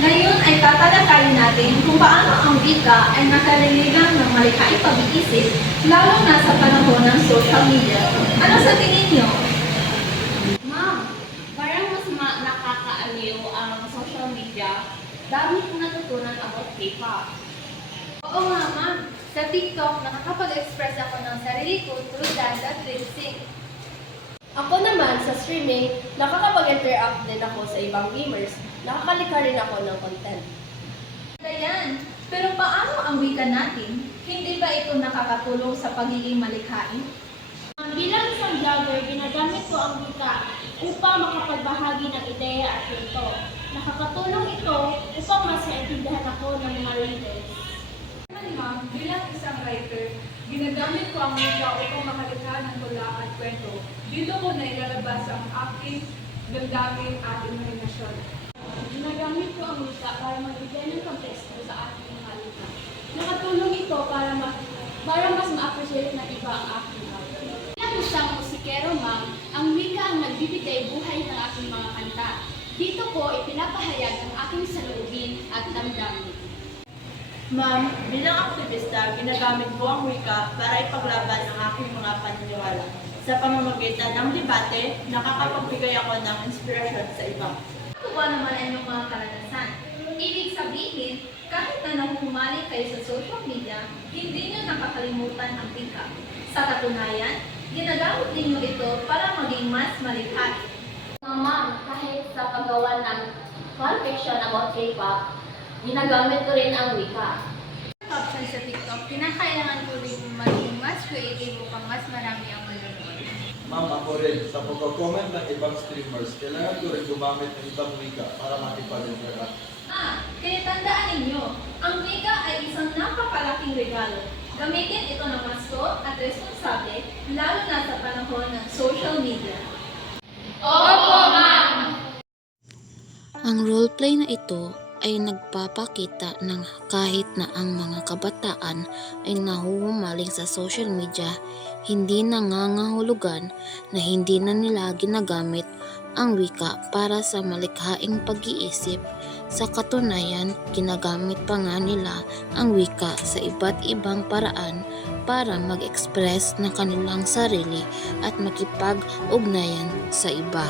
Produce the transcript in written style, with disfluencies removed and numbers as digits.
Ngayon ay tatalakayin natin kung paano ang wika ay nakaliligang ng malikhaing pag-iisip, lalo na sa panahon ng social media. Ano sa tingin niyo? Ma'am, parang mas nakakaaliw ang social media. Dami kong natutunan about K-pop. Oo nga, ma'am. Sa TikTok, nakakapag-express ako ng sarili ko through dance at lip sync. Ako naman, sa streaming, nakakapag-interact din ako sa ibang gamers. Nakakalikha rin ako ng content. Ayan, pero paano ang wika natin? Hindi ba ito nakakatulong sa pagiging malikhain? Bilang isang vlogger, ginagamit ko ang wika upang makapagbahagi ng ideya at kwento. Nakakatulong ito upang mas maintindihan ako ng mga readers. Ma'am, bilang isang writer, ginagamit ko ang wika upang makalikha ng tula at kwento. Dito ko na ilalabas ang aking damdamin at imahinasyon. Ginagamit ko ang wika para magbigay ng konteksto sa aking mga likha. Nakatulong ito para mas ma-appreciate ng iba ang aking art. Bilang isang musikero, ma'am, ang wika ang nagbibigay buhay ng aking mga kanta. Dito ko ipinapahayag ang aking saloobin at damdamin. Ma'am, bilang aktivista, ginagamit ko ang wika para ipaglaban ang aking mga paniniwala. Sa pamamagitan ng debate, nakakapagbigay ako ng inspirasyon sa iba. Ano ba naman ang inyong mga karanasan? Ibig sabihin, kahit na nahuhumalik kayo sa social media, hindi nyo nakakalimutan ang wika. Sa katunayan, ginagamit ninyo ito para maging mas malikhain. Ma'am, kahit sa paggawa ng fanfiction about K-pop, ginagamit ko rin ang wika. Caption sa TikTok, kinakailangan ko rin maging mas creative upang mas marami ang manonood. Ma'am, ako rin. Sa pagko-comment ng ibang streamers, kailangan ko rin gumamit ng ibang wika para makipag-interact. Kaya tandaan ninyo, ang wika ay isang napakalaking regalo. Gamitin ito ng masko at responsable, lalo na sa panahon ng social media. Opo, ma'am! Ang roleplay na ito ay nagpapakita ng kahit na ang mga kabataan ay nahuhumaling sa social media, hindi nangangahulugan na hindi na nila ginagamit ang wika para sa malikhaing pag-iisip. Sa katunayan, ginagamit pa nga nila ang wika sa iba't ibang paraan para mag-express ng kanilang sarili at makipag-ugnayan sa iba.